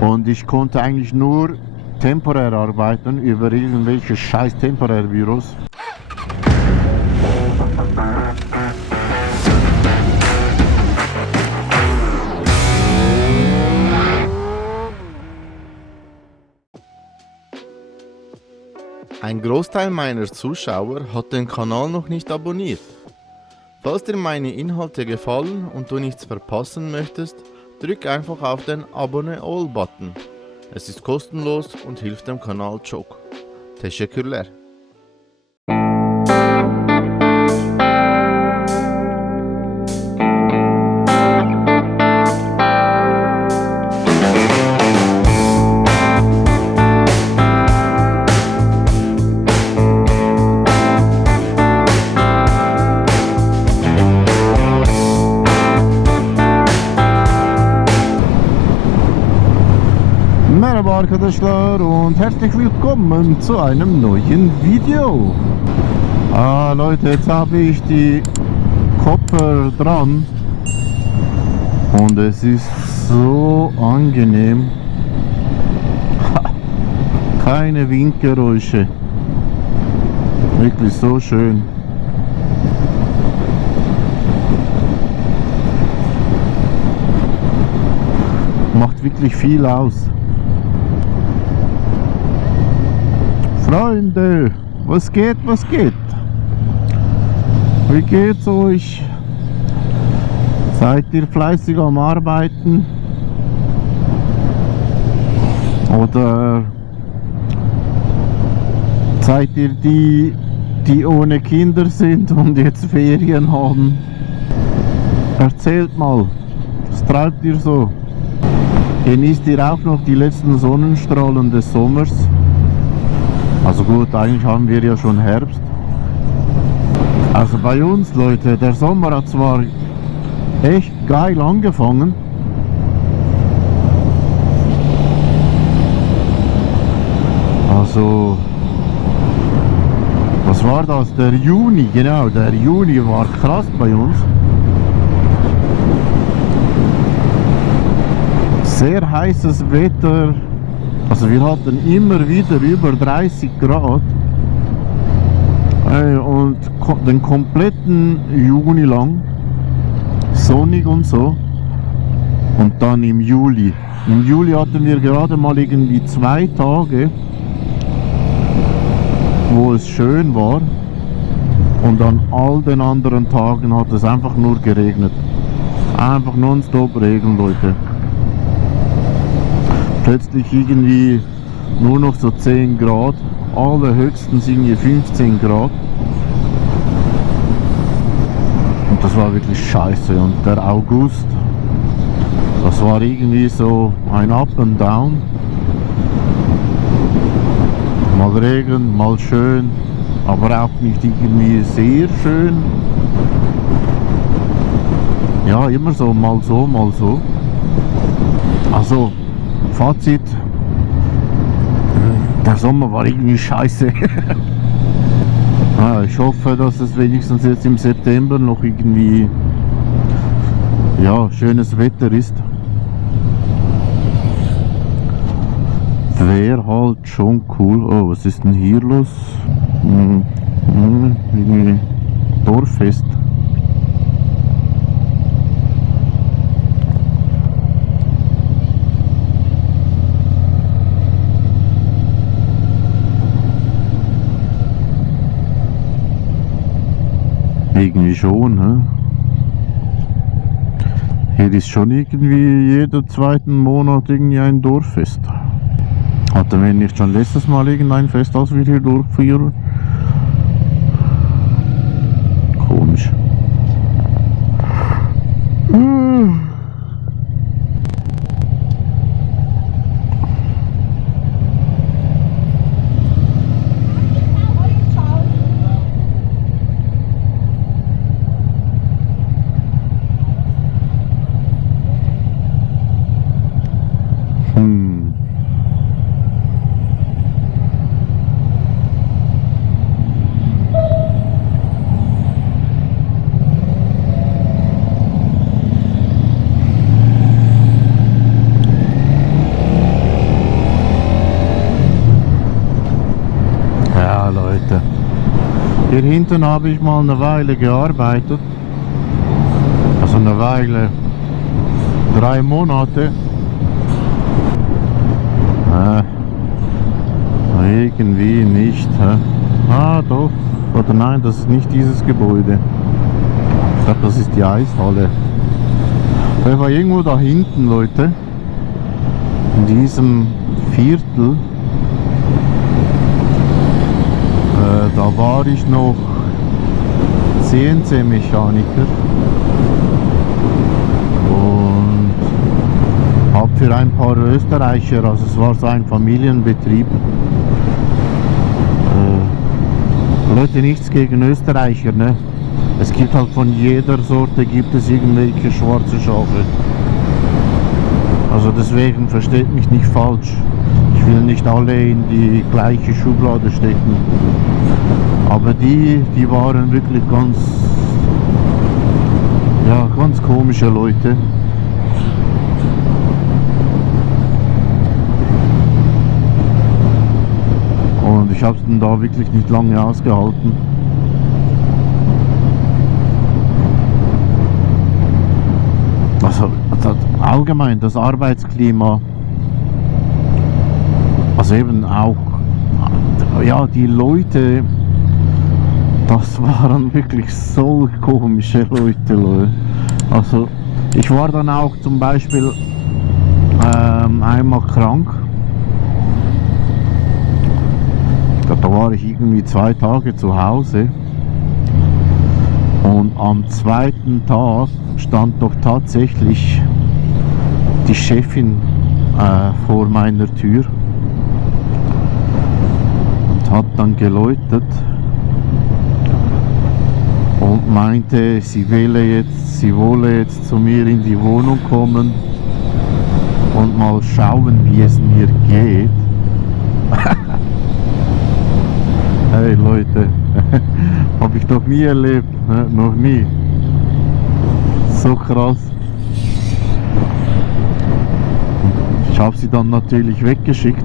Und ich konnte eigentlich nur temporär arbeiten über irgendwelche scheiß Temporärbüros. Ein Großteil meiner Zuschauer hat den Kanal noch nicht abonniert. Falls dir meine Inhalte gefallen und du nichts verpassen möchtest, drück einfach auf den Abonne All-Button. Es ist kostenlos und hilft dem Kanal çok. Teşekkürler. Merhaba arkadaşlar und herzlich willkommen zu einem neuen Video. Leute, jetzt habe ich die Kopfhörer dran und es ist so angenehm. Keine Windgeräusche. Wirklich so schön. Macht wirklich viel aus. Freunde, was geht, was geht? Wie geht's euch? Seid ihr fleißig am Arbeiten? Oder seid ihr die, die ohne Kinder sind und jetzt Ferien haben? Erzählt mal, was treibt ihr so? Genießt ihr auch noch die letzten Sonnenstrahlen des Sommers? Also gut, eigentlich haben wir ja schon Herbst. Also bei uns, Leute, der Sommer hat zwar echt geil angefangen. Also, was war das? Der Juni, genau, der Juni war krass bei uns. Sehr heißes Wetter. Also wir hatten immer wieder über 30 Grad und den kompletten Juni lang sonnig und so. Und dann im Juli. Im Juli hatten wir gerade mal irgendwie 2 Tage, wo es schön war. Und an all den anderen Tagen hat es einfach nur geregnet. Einfach nonstop Regen, Leute. Plötzlich irgendwie nur noch so 10 Grad, allerhöchstens irgendwie 15 Grad. Und das war wirklich scheiße. Und der August, das war irgendwie so ein Up and Down. Mal Regen, mal schön, aber auch nicht irgendwie sehr schön. Ja, immer so, mal so, mal so. Also, Fazit, der Sommer war irgendwie scheiße. Ich hoffe, dass es wenigstens jetzt im September noch irgendwie ja, schönes Wetter ist. Wäre halt schon cool. Oh, was ist denn hier los? Irgendwie Dorffest. Irgendwie schon, ne? Hier ist schon irgendwie jeden zweiten Monat irgendwie ein Dorffest. Hatten wir nicht schon letztes Mal irgendein Fest, als wir hier durchführen? Komisch. Hier hinten habe ich mal eine Weile gearbeitet. Also eine Weile, 3 Monate. Irgendwie nicht. Ah doch, oder nein, das ist nicht dieses Gebäude. Ich glaube, das ist die Eishalle. Der war irgendwo da hinten, Leute. In diesem Viertel. Da war ich noch CNC-Mechaniker und habe für ein paar Österreicher, also es war so ein Familienbetrieb. Leute, nichts gegen Österreicher, ne? Es gibt halt von jeder Sorte gibt es irgendwelche schwarze Schafe. Also deswegen versteht mich nicht falsch. Ich will nicht alle in die gleiche Schublade stecken. Aber die waren wirklich ganz komische Leute. Und ich habe es dann da wirklich nicht lange ausgehalten. Also allgemein das Arbeitsklima, also eben auch, ja, die Leute, das waren wirklich so komische Leute. Also ich war dann auch zum Beispiel einmal krank. Da war ich irgendwie 2 Tage zu Hause und am zweiten Tag stand doch tatsächlich die Chefin vor meiner Tür und hat dann geläutet und meinte, sie wolle jetzt zu mir in die Wohnung kommen und mal schauen, wie es mir geht. Hey Leute, habe ich noch nie erlebt, ne? Noch nie. So krass. Ich habe sie dann natürlich weggeschickt.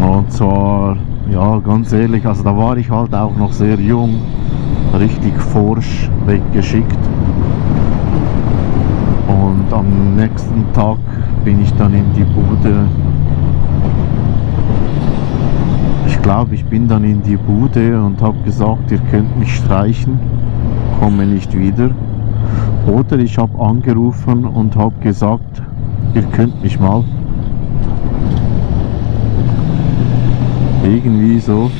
Und zwar, ja, ganz ehrlich, also da war ich halt auch noch sehr jung, richtig forsch weggeschickt. Und am nächsten Tag bin ich dann in die Bude. Ich glaube, ich bin dann in die Bude und habe gesagt, ihr könnt mich streichen, komme nicht wieder. Oder ich habe angerufen und habe gesagt, ihr könnt mich mal. Irgendwie so.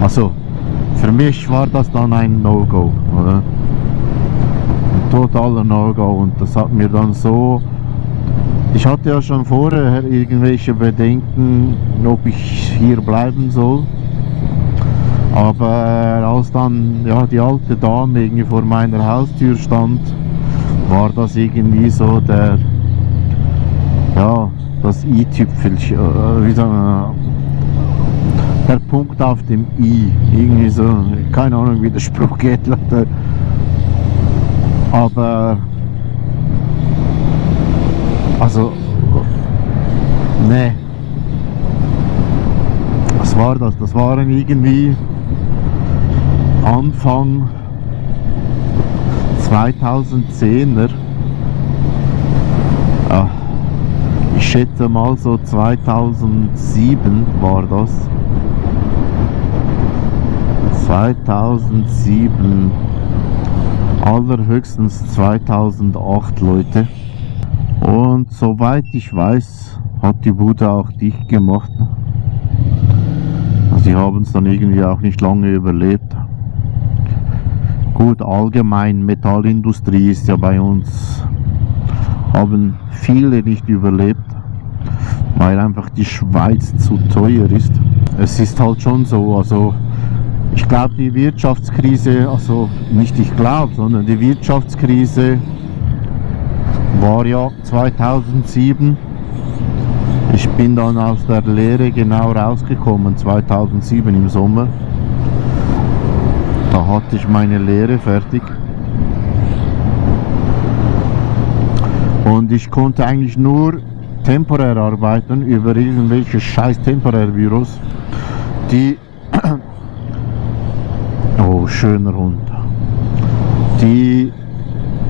Also, für mich war das dann ein No-Go, oder? Ein totaler No-Go, und das hat mir dann so... Ich hatte ja schon vorher irgendwelche Bedenken, ob ich hier bleiben soll. Aber als dann ja, die alte Dame irgendwie vor meiner Haustür stand, war das irgendwie so das i-Tüpfelchen, der Punkt auf dem i. Irgendwie so, keine Ahnung, wie der Spruch geht, Leute. Aber also, ne. Was war das? Das waren irgendwie Anfang 2010er. Ich schätze mal so 2007 war das. 2007. Allerhöchstens 2008, Leute. Und soweit ich weiß, hat die Bude auch dicht gemacht. Sie haben es dann irgendwie auch nicht lange überlebt. Gut, allgemein Metallindustrie ist ja bei uns, haben viele nicht überlebt, weil einfach die Schweiz zu teuer ist. Es ist halt schon so, also ich glaube die Wirtschaftskrise, also nicht ich glaube, sondern die Wirtschaftskrise war ja 2007. Ich bin dann aus der Lehre genau rausgekommen, 2007 im Sommer. Da hatte ich meine Lehre fertig. Und ich konnte eigentlich nur temporär arbeiten über irgendwelche scheiß Temporärbüros. die oh, schöner Hund. Die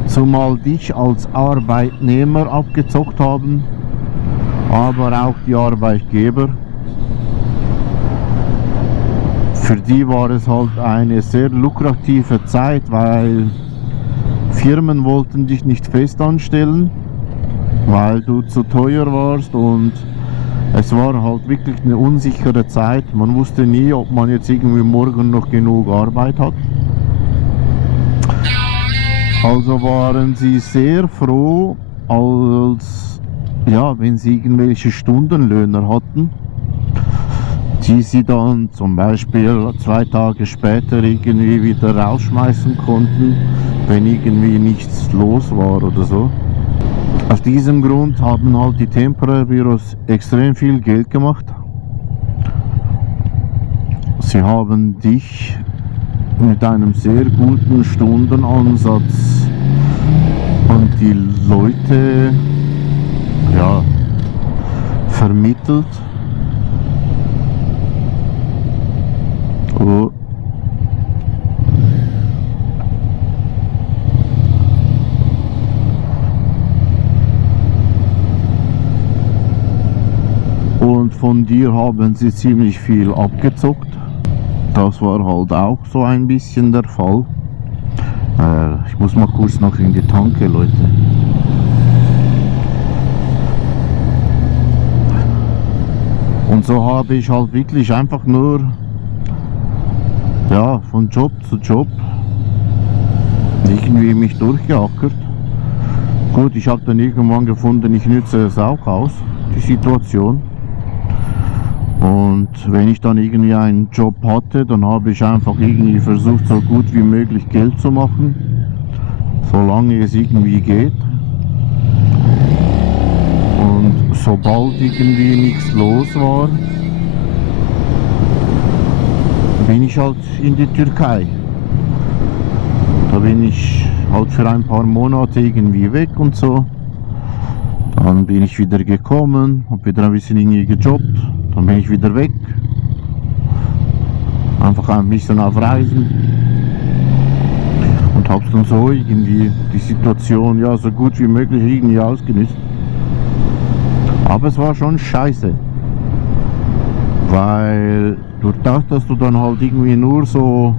zumal dich als Arbeitnehmer abgezockt haben, aber auch die Arbeitgeber. Für die war es halt eine sehr lukrative Zeit, weil Firmen wollten dich nicht fest anstellen, weil du zu teuer warst, und es war halt wirklich eine unsichere Zeit. Man wusste nie, ob man jetzt irgendwie morgen noch genug Arbeit hat. Also waren sie sehr froh, als, ja, wenn sie irgendwelche Stundenlöhner hatten, die sie dann zum Beispiel 2 Tage später irgendwie wieder rausschmeißen konnten, wenn irgendwie nichts los war oder so. Aus diesem Grund haben halt die Temporärbüros extrem viel Geld gemacht. Sie haben dich mit einem sehr guten Stundenansatz an die Leute, ja, vermittelt. Oh. Und von dir haben sie ziemlich viel abgezockt. Das war halt auch so ein bisschen der Fall. Ich muss mal kurz noch in die Tanke, Leute. Und so habe ich halt wirklich einfach nur, ja, von Job zu Job irgendwie mich durchgeackert. Gut, ich habe dann irgendwann gefunden, ich nütze es auch aus, die Situation. Und wenn ich dann irgendwie einen Job hatte, dann habe ich einfach irgendwie versucht, so gut wie möglich Geld zu machen, solange es irgendwie geht. Und sobald irgendwie nichts los war, bin ich halt in die Türkei. Da bin ich halt für ein paar Monate irgendwie weg und so. Dann bin ich wieder gekommen, habe wieder ein bisschen irgendwie gejobbt, dann bin ich wieder weg. Einfach ein bisschen auf Reisen. Und habe dann so irgendwie die Situation, ja, so gut wie möglich irgendwie ausgenutzt. Aber es war schon scheiße. Weil durch das, dass du dann halt irgendwie nur so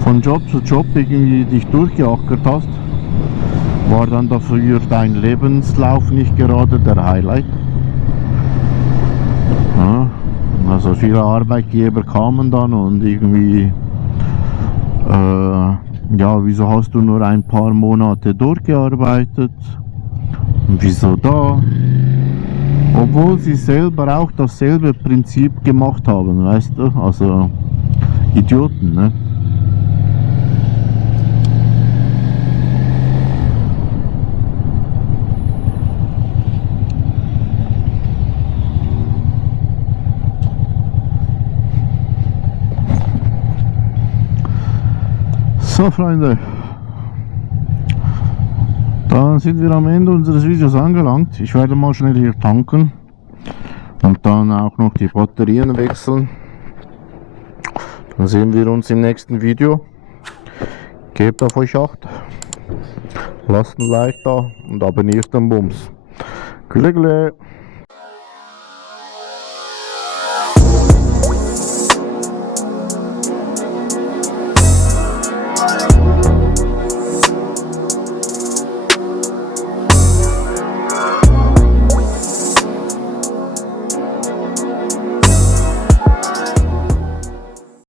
von Job zu Job irgendwie dich durchgeackert hast, war dann dafür dein Lebenslauf nicht gerade der Highlight. Ja, also viele Arbeitgeber kamen dann und irgendwie, ja, wieso hast du nur ein paar Monate durchgearbeitet? Und wieso da? Obwohl sie selber auch dasselbe Prinzip gemacht haben, weißt du? Also Idioten, ne? So, Freunde, dann sind wir am Ende unseres Videos angelangt. Ich werde mal schnell hier tanken und dann auch noch die Batterien wechseln. Dann sehen wir uns im nächsten Video. Gebt auf euch Acht, lasst ein Like da und abonniert den Bums. Güle güle.